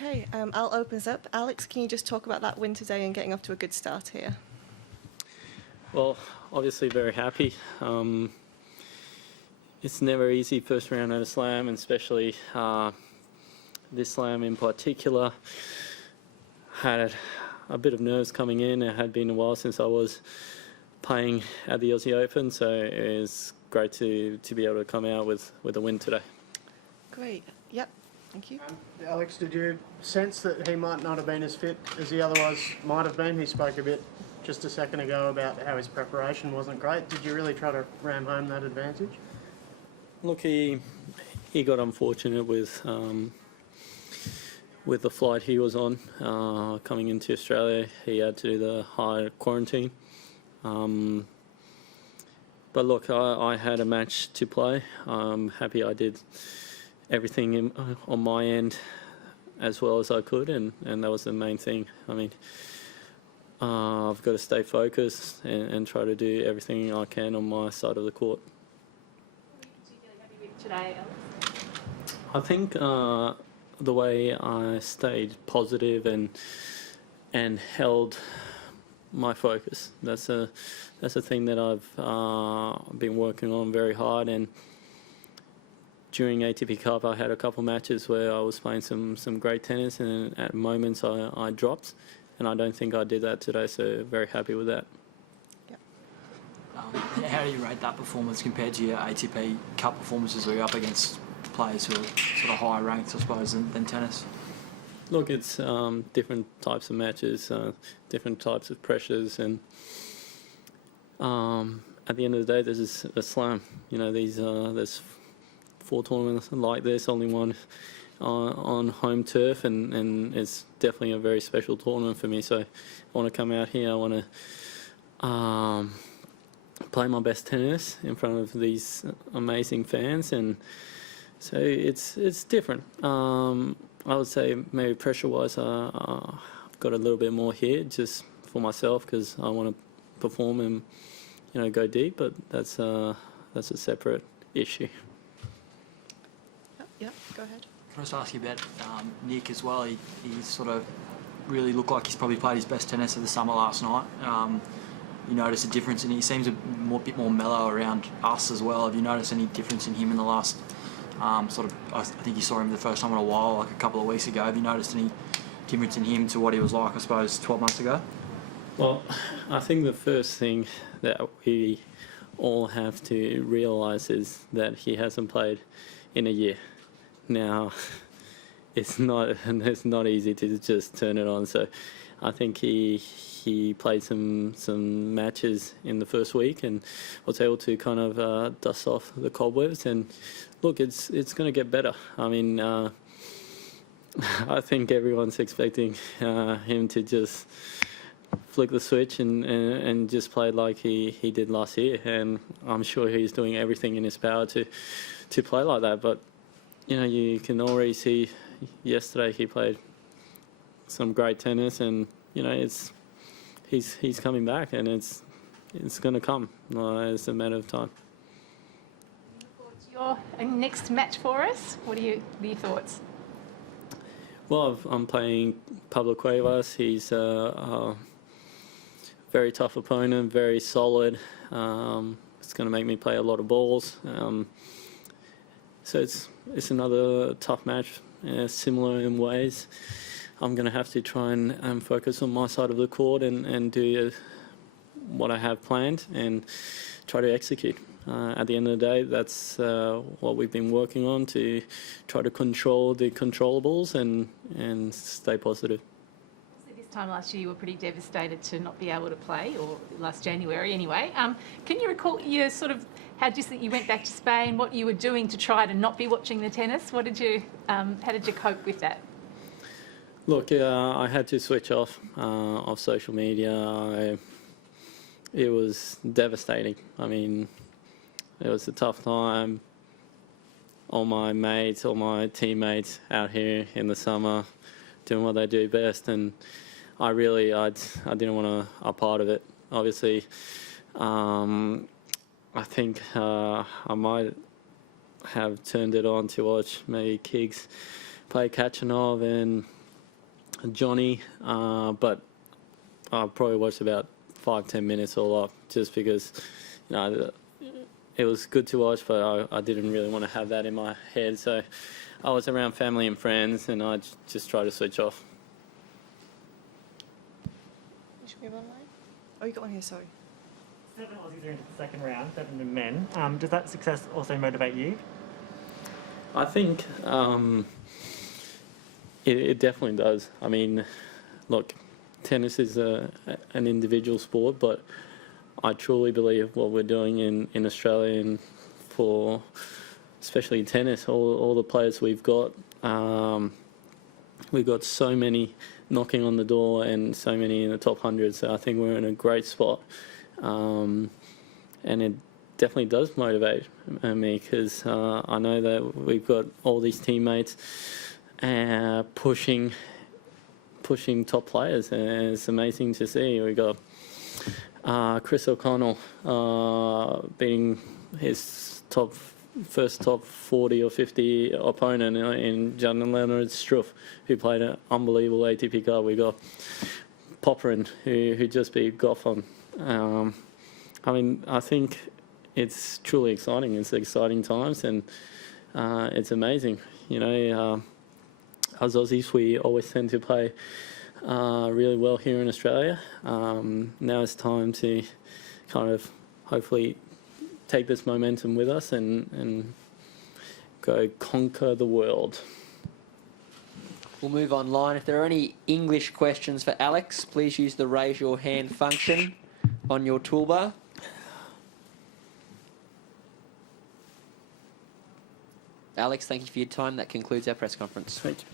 Okay, I'll open us up. Alex, can you just talk about that win today and getting off to a good start here? Well, obviously very happy. It's never easy first round at a slam, and especially this slam in particular. Had a bit of nerves coming in. It had been a while since I was playing at the Aussie Open, so it was great to be able to come out with a win today. Great. Yep. Thank you. Alex, did you sense that he might not have been as fit as he otherwise might have been? He spoke a bit just a second ago about how his preparation wasn't great. Did you really try to ram home that advantage? Look, he got unfortunate with the flight he was on coming into Australia. He had to do the high quarantine. But look, I had a match to play. I'm happy I did everything on my end as well as I could, and that was the main thing. I mean, I've got to stay focused and try to do everything I can on my side of the court. What are you particularly happy with today, Alex? I think the way I stayed positive and held my focus. That's a thing that I've been working on very hard. And during ATP Cup, I had a couple matches where I was playing some great tennis, and at moments I dropped, and I don't think I did that today. So very happy with that. How do you rate that performance compared to your ATP Cup performances where you're up against players who are sort of higher ranked, I suppose, than tennis? Look, it's different types of matches, different types of pressures, and at the end of the day, this is a slam. You know, there's 4 tournaments like this, only one on home turf, and it's definitely a very special tournament for me. So I want to come out here. I want to play my best tennis in front of these amazing fans, and so it's different. I would say maybe pressure-wise, I've got a little bit more here just for myself because I want to perform and go deep. But that's a separate issue. Yep. Go ahead. Can I just ask you about Nick as well? He sort of really looked like he's probably played his best tennis of the summer last night. You notice a difference, and he seems a bit more mellow around us as well. Have you noticed any difference in him in the last I think you saw him the first time in a while, like a couple of weeks ago. Have you noticed any difference in him to what he was like, I suppose, 12 months ago? Well, I think the first thing that we all have to realise is that he hasn't played in a year. Now, it's not easy to just turn it on. So I think he played some matches in the first week and was able to kind of dust off the cobwebs. And look, it's going to get better. I mean, I think everyone's expecting him to just flick the switch and just play like he did last year. And I'm sure he's doing everything in his power to play like that. But you can already see yesterday he played some great tennis, and he's coming back, and it's going to come. It's a matter of time. Your next match for us? What are your thoughts? Well, I'm playing Pablo Cuevas. He's a very tough opponent, very solid. It's going to make me play a lot of balls. So it's another tough match, similar in ways. I'm going to have to try and focus on my side of the court and do what I have planned and try to execute. At the end of the day, that's what we've been working on, to try to control the controllables and stay positive. This time last year you were pretty devastated to not be able to play, or last January anyway. Can you recall you how you went back to Spain, what you were doing to try to not be watching the tennis? How did you cope with that? Look, I had to switch off social media. It was devastating. I mean, it was a tough time. All my mates, all my teammates out here in the summer doing what they do best, and I didn't want a part of it. Obviously, I think I might have turned it on to watch maybe Kiggs play Kachanov, and Johnny, but I probably watched about 5-10 minutes all up, just because it was good to watch, but I didn't really want to have that in my head. So I was around family and friends, and I just tried to switch off. You should move on, Ryan. Oh, you got one here. Sorry. 7 Aussies are into the second round, 7 in men. Does that success also motivate you? I think it definitely does. I mean, look, tennis is an individual sport, but I truly believe what we're doing in Australia, and for especially tennis, all the players we've got so many knocking on the door and so many in the top 100. So I think we're in a great spot, and it definitely does motivate me, because I know that we've got all these teammates pushing top players, and it's amazing to see. We got Chris O'Connell beating his first top 40 or 50 opponent in Jan Leonard Struff, who played an unbelievable ATP card. We got Popperin, who just beat Goffin. I mean, I think it's truly exciting. It's exciting times, and it's amazing. As Aussies, we always tend to play really well here in Australia. Now it's time to kind of hopefully take this momentum with us and go conquer the world. We'll move online. If there are any English questions for Alex, please use the raise your hand function on your toolbar. Alex, thank you for your time. That concludes our press conference. Thank you.